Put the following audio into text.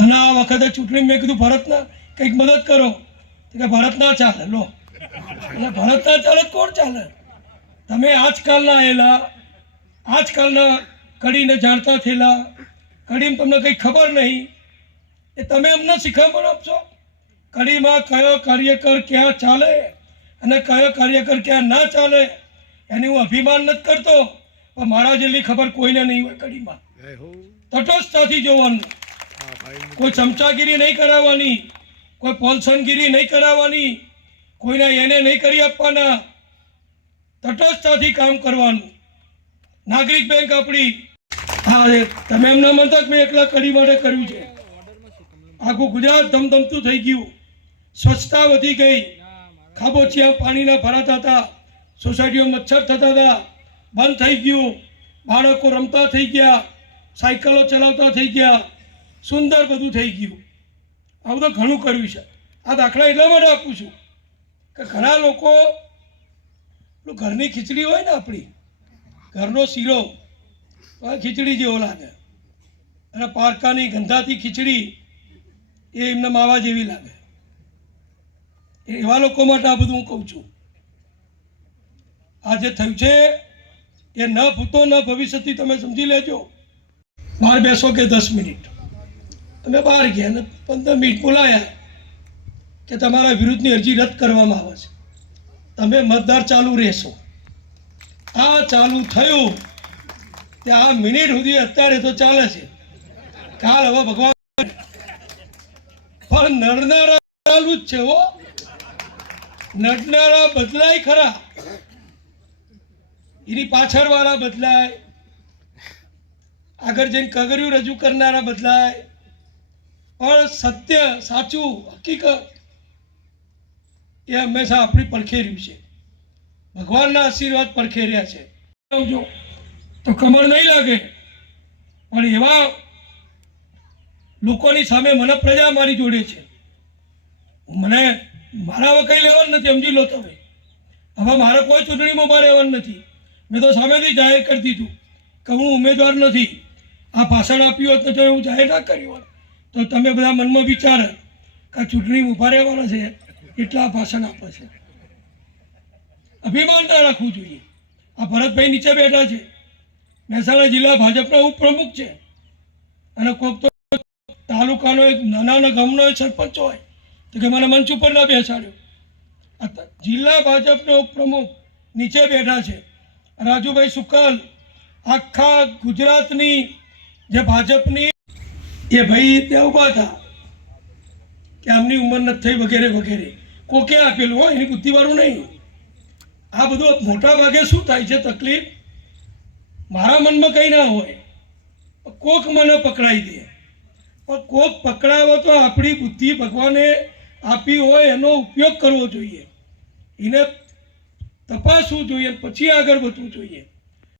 અને આ વખતે ચૂંટણી મેં કીધું ભરતના કંઈક મદદ કરો. કે ભરત ના ચાલે લો. એટલે ભરત ના ચાલે કોણ ચાલે? તમે આજકાલના આવેલા આજકાલના કડીને જાણતા થયેલા કડીમાં તમને કંઈ ખબર નહીં એ તમે અમને શીખવણ આપશો? કડીમાં કયો કાર્યકર ક્યાં ચાલે અને કયો કાર્યકર ક્યાં ના ચાલે એની હું અભિમાન નથી કરતો. પણ મારા જેટલી ખબર કોઈને નહીં હોય કડીમાં. તટસ્થતાથી જોવાનું. કોઈ ચમચાગીરી નહીં કરાવવાની, કોઈ પોલસનગીરી નહીં કરાવવાની, કોઈને એને નહીં કરી આપવાના. તટસ્થતાથી કામ કરવાનું. નાગરિક બેંક આપણી, હા તમે એમ ના મેં એકલા કડી માટે કર્યું છે. આખું ગુજરાત ધમધમતું થઈ ગયું. સ્વચ્છતા વધી ગઈ. ખાબોચિયા પાણીના ભરાતા હતા. સોસાયટીઓ મચ્છર થતા હતા. બંધ થઈ ગયું. બાળકો રમતા થઈ ગયા. સાયકલો ચલાવતા થઈ ગયા. સુંદર બધું થઈ ગયું. આવું તો ઘણું કર્યું છે. આ દાખલા એટલા માટે આપું છું કે ઘણા લોકો ઘરની ખીચડી હોય ને આપણી, ઘરનો શીરો, તો ખીચડી જેવો લાગે. અને પારકાની ગંધાતી ખીચડી એ એમને માવા જેવી લાગે. એવા લોકો માટે આ બધું હું કહું છું. આ જે થયું છે એ ન ભૂતો ન ભવિષ્યથી તમે સમજી લેજો. બહાર બેસો કે દસ મિનિટ. તમે બહાર ગયા અને પંદર મિનિટ બોલાયા કે તમારા વિરુદ્ધની અરજી રદ કરવામાં આવે છે. તમે મતદાર ચાલુ રહેશો. આ ચાલુ થયું. તે આ મિનિટ સુધી અત્યારે તો ચાલે છે. કાલ હવે ભગવાન પણ નડનારા ચાલુ જ છે હો. નડનારા બદલાય ખરા. એની પાછળ વાળા બદલાય. આગળ જઈને કગર્યું રજૂ કરનારા બદલાય. પણ સત્ય સાચું, હકીકત એ હંમેશા આપણી પડખે રહ્યું છે. ભગવાનના આશીર્વાદ પડખે રહ્યા છે આવજો તો કમળ નહીં લાગે. પણ એવા લોકોની સામે મને પ્રજા મારી જોડે છે. મને મારા કંઈ લેવાનું નથી, સમજી લો તમે. હવે મારે કોઈ ચૂંટણીમાં મારે રહેવાનું નથી. મેં તો સામેથી જાહેર કરી દીધું કે હું ઉમેદવાર નથી. આ ભાષણ આપ્યું હોત તો હું જાહેર ના કર્યું હોત. તો તમે બધા મનમાં વિચાર કે ચૂંટણી ઊભા રહેવાના છે, એટલા ભાષણ આપે છે. અભિમાનતા રાખવું જોઈએ. આ ભરતભાઈ નીચે બેઠા છે. મહેસાણા જિલ્લા ભાજપના ઉપપ્રમુખ છે. અને કોઈક તો તાલુકાનો એક નાના ગામનો સરપંચ હોય, તો કે મને મંચ ઉપર ના બેસાડ્યો. જિલ્લા ભાજપનો ઉપપ્રમુખ નીચે બેઠા છે. રાજુભાઈ સુકલ, આખા ગુજરાતની જે ભાજપની એ ભાઈ ત્યાં ઊભા હતા કે આમની ઉંમર નથી થઈ વગેરે વગેરે. કોકે આપેલું હોય, એની બુદ્ધિવાળું નહીં. આ બધું મોટા ભાગે શું થાય છે તકલીફ? મારા મનમાં કંઈ ના હોય. કોક મને પકડાઈ દે. પણ કોક પકડાવો તો આપણી બુદ્ધિ ભગવાને આપી હોય, એનો ઉપયોગ કરવો જોઈએ. એને તપાસવું જોઈએ પછી આગળ વધવું જોઈએ.